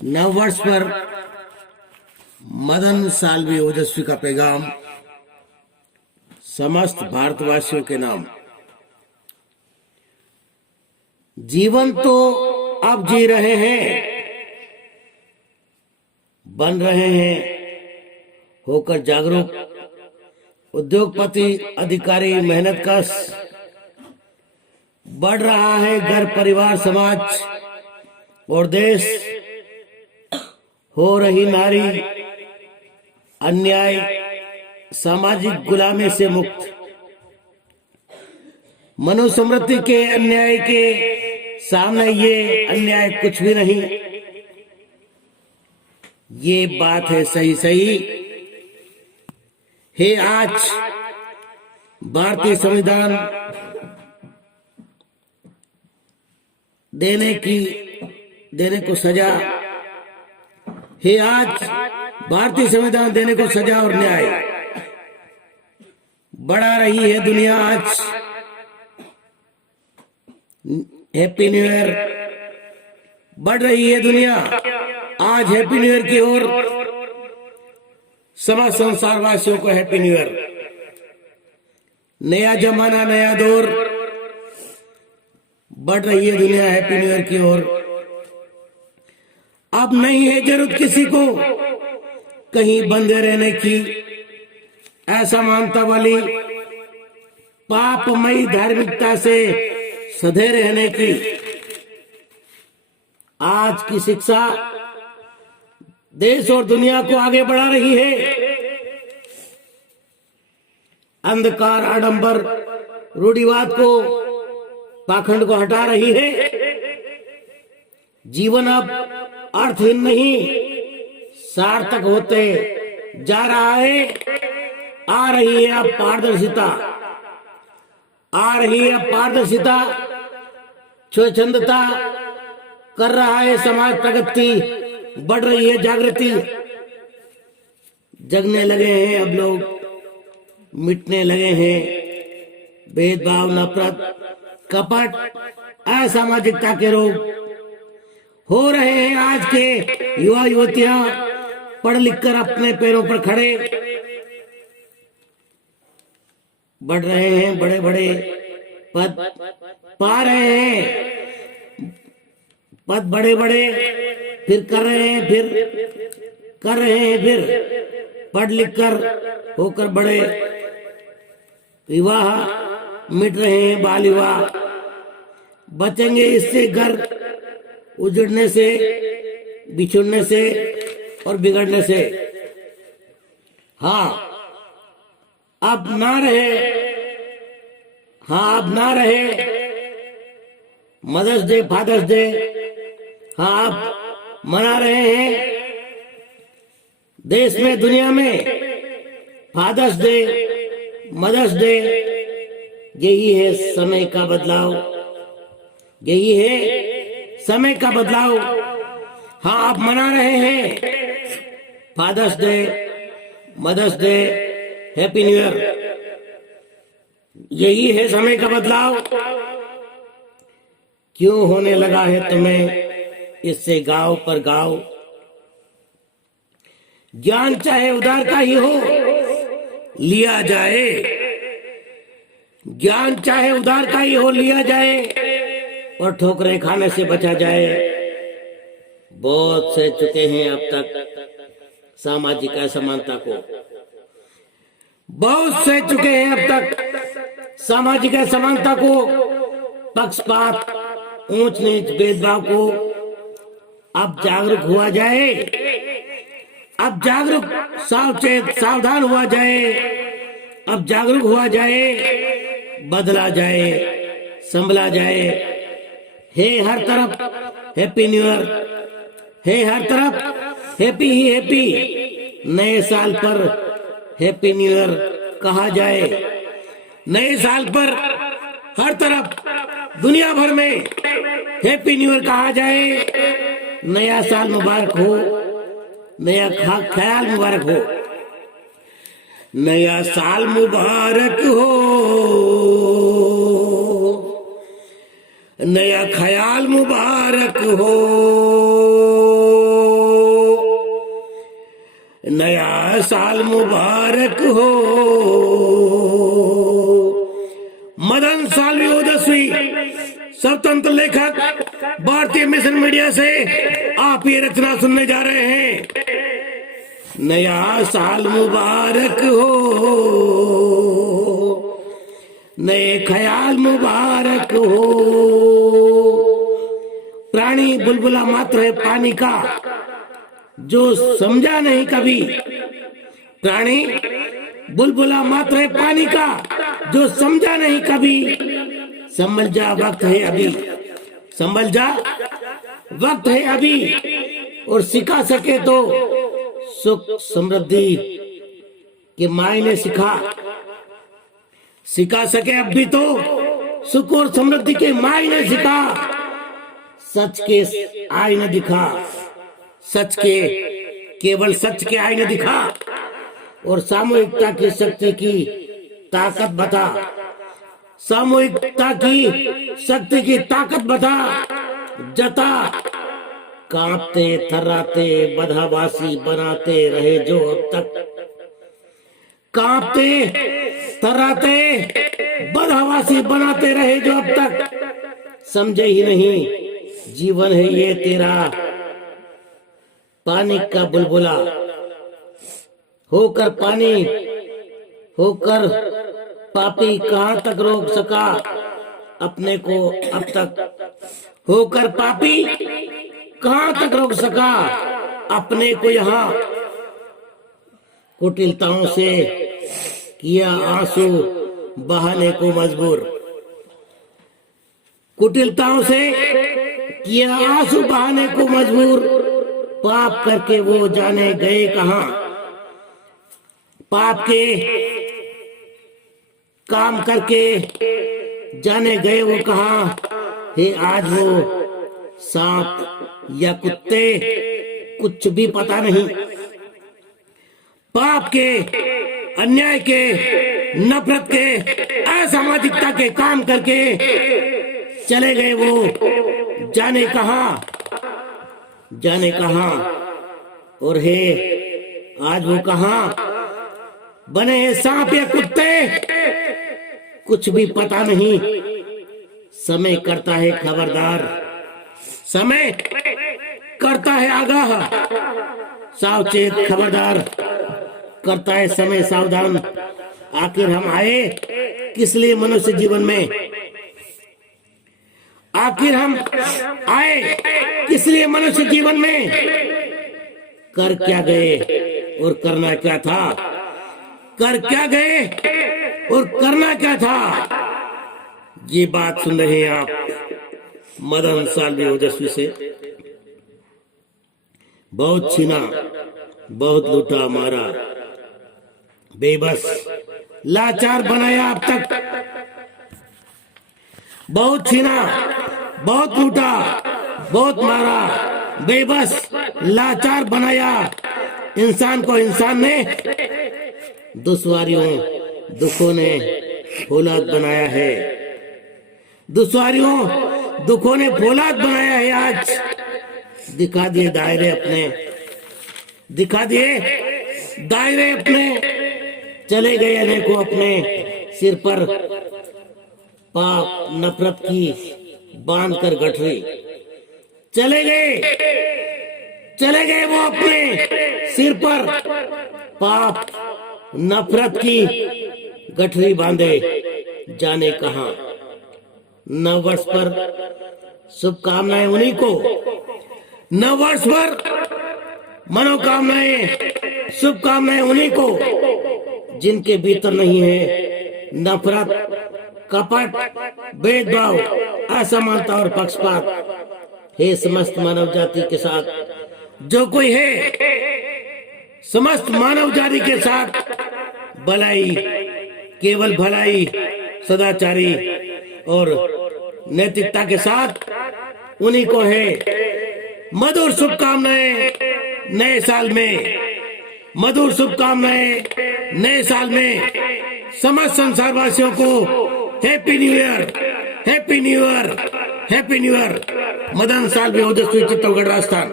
नव वर्ष पर मदन साल्वी ओजस्वी का पैगाम समस्त भारतवासियों के नाम। जीवन तो अब जी रहे हैं, बन रहे हैं होकर जागरूक, उद्योगपति, अधिकारी, मेहनतकश। बढ़ रहा है घर, परिवार, समाज और देश। हो रही नारी अन्याय, सामाजिक गुलामी से मुक्त। मनुस्मृति के अन्याय के सामने ये अन्याय कुछ भी नहीं। ये बात है सही सही है। आज भारतीय संविधान देने को सजा है। आज भारतीय संविधान देने को सजा और न्याय बढ़ा रही है दुनिया। आज हैप्पी न्यू ईयर बढ़ रही है दुनिया। आज हैप्पी न्यू ईयर की ओर समस्त संसार वासियों को हैप्पी न्यू ईयर। नया जमाना, नया दौर, बढ़ रही है दुनिया हैप्पी न्यू ईयर की ओर। अब नहीं है जरूरत किसी को कहीं बंधे रहने की, ऐसा मानता वाली पापमयी धार्मिकता से सधे रहने की। आज की शिक्षा देश और दुनिया को आगे बढ़ा रही है। अंधकार, आडंबर, रूढ़िवाद को, पाखंड को हटा रही है। जीवन अब अर्थहीन नहीं, सार्थक होते जा रहा है। आ रही है अब पारदर्शिता, आ रही है अब पारदर्शिता, स्वच्छंदता कर रहा है समाज प्रगति, बढ़ रही है जागृति। जगने लगे हैं अब लोग, मिटने लगे हैं भेदभाव, नफरत, कपट, असामाजिकता के रोग। हो रहे हैं आज के युवा युवतियां पढ़ लिख कर अपने पैरों पर खड़े। बढ़ रहे हैं, बड़े बड़े पद पा रहे हैं, पद बड़े बड़े, फिर कर रहे हैं, फिर पढ़ लिख कर होकर बड़े। विवाह मिट रहे हैं, बाल विवाह। बचेंगे इससे घर उजड़ने से, बिछुड़ने से और बिगड़ने से। हाँ, अब ना रहे मदर्स डे, फादर्स डे। हाँ, अब मना रहे हैं देश में, दुनिया में फादर्स डे, मदर्स डे। यही है समय का बदलाव, यही है समय का बदलाव। हाँ, आप मना रहे हैं Father's Day, Mother's Day, happy new year. यही है समय का बदलाव। क्यों होने लगा है तुम्हें इससे गांव पर गांव? ज्ञान चाहे उधार का ही हो, लिया जाए। ज्ञान चाहे उधार का ही हो, लिया जाए और ठोकरें खाने से बचा जाए। बहुत सह चुके हैं अब तक सामाजिक असमानता को, बहुत सह चुके हैं अब तक सामाजिक असमानता को, पक्षपात, ऊंच नीच, भेदभाव को। अब जागरूक हुआ जाए, अब जागरूक, सावचेत, सावधान हुआ जाए। अब जागरूक हुआ जाए, बदला जाए, संभला जाए। है हर तरफ हैप्पी न्यू ईयर, है हर तरफ हैप्पी ही हैप्पी। नए साल पर हैप्पी न्यू ईयर कहा जाए। नए साल पर हर तरफ दुनिया भर में हैप्पी न्यू ईयर कहा जाए। नया साल मुबारक हो, नया ख्याल मुबारक हो, नया साल मुबारक हो, नया ख्याल मुबारक हो। नया साल मुबारक हो। मदन साल्वी ओजस्वी, स्वतंत्र लेखक, भारतीय मिशन मीडिया से आप ये रचना सुनने जा रहे हैं। नया साल मुबारक हो, नए ख्याल मुबारक हो। प्राणी बुलबुला मात्र है पानी का, जो समझा नहीं कभी। प्राणी बुलबुला मात्र है पानी का, जो समझा नहीं कभी। संभल जा, वक्त है अभी। संभल जा, वक्त है अभी। और सिखा सके तो सुख समृद्धि के मायने सिखा सके अब भी तो सुख और समृद्धि के मायने सिखा। सच के आईने दिखा, सच के केवल सच के आईने दिखा। और सामूहिकता की शक्ति की ताकत बता। सामूहिकता की शक्ति की ताकत बता जता। कांपते थर्राते बदहवासी बनाते रहे जो अब तक। कांपते थर्राते बदहवासी बनाते रहे जो अब तक। समझे ही नहीं जीवन है ये तेरा, पानी का बुलबुला होकर पानी होकर पापी कहाँ तक रोक सका अपने को अब तक। होकर पापी कहाँ तक रोक सका अपने को यहाँ। कुटिलताओं से किया आंसू बहाने को मजबूर। कुटिलताओं से किया आंसू बहाने को मजबूर। पाप करके वो जाने गए कहाँ। पाप के काम करके जाने गए वो कहाँ है। आज वो सांप या कुत्ते कुछ भी पता नहीं। पाप के, अन्याय के, नफरत के, असामाजिकता के काम करके चले गए वो जाने कहाँ, जाने कहाँ। और है आज वो कहाँ बने हैं सांप या कुत्ते कुछ भी पता नहीं। समय करता है खबरदार, समय करता है आगाह, सावचेत खबरदार करता है समय सावधान। आखिर हम आए किस लिए मनुष्य जीवन में। आखिर हम आए किस लिए मनुष्य जीवन में। कर क्या गए और करना क्या था। कर क्या गए और करना क्या था। ये बात सुन रहे हैं आप मदन साल्वी ओजस्वी से। बहुत छीना, बहुत लूटा मारा, बेबस लाचार बनाया अब तक। बहुत छीना, बहुत लूटा, बहुत मारा, बेबस लाचार बनाया इंसान को। इंसान ने दुश्वारियों दुखों ने फौलाद बनाया है। दुश्वारियों दुखों ने फौलाद बनाया है। आज दिखा दिए दायरे अपने, दिखा दिए दायरे अपने। चले गए अनेकों अपने सिर पर पाप नफरत की बांध कर गठरी। चले गए वो अपने सिर पर पाप नफरत की गठरी बांधे जाने कहाँ। नव वर्ष पर शुभकामनाएं उन्हीं को। नव वर्ष पर मनोकामनाएं शुभकामनाएं उन्हीं को जिनके भीतर नहीं है नफरत, कपट, भेदभाव, असमानता और पक्षपात। हे समस्त मानव जाति के साथ जो कोई है, समस्त मानव जाति के साथ भलाई, केवल भलाई, सदाचारी और नैतिकता के साथ उन्हीं को है। मधुर शुभकामनाएं नए साल में। मधुर शुभकामनाएं नए साल में समस्त संसार वासियों को। Happy new year, happy new year, happy new year. Madan Salvi ओजस्वी, चित्तौड़गढ़, राजस्थान।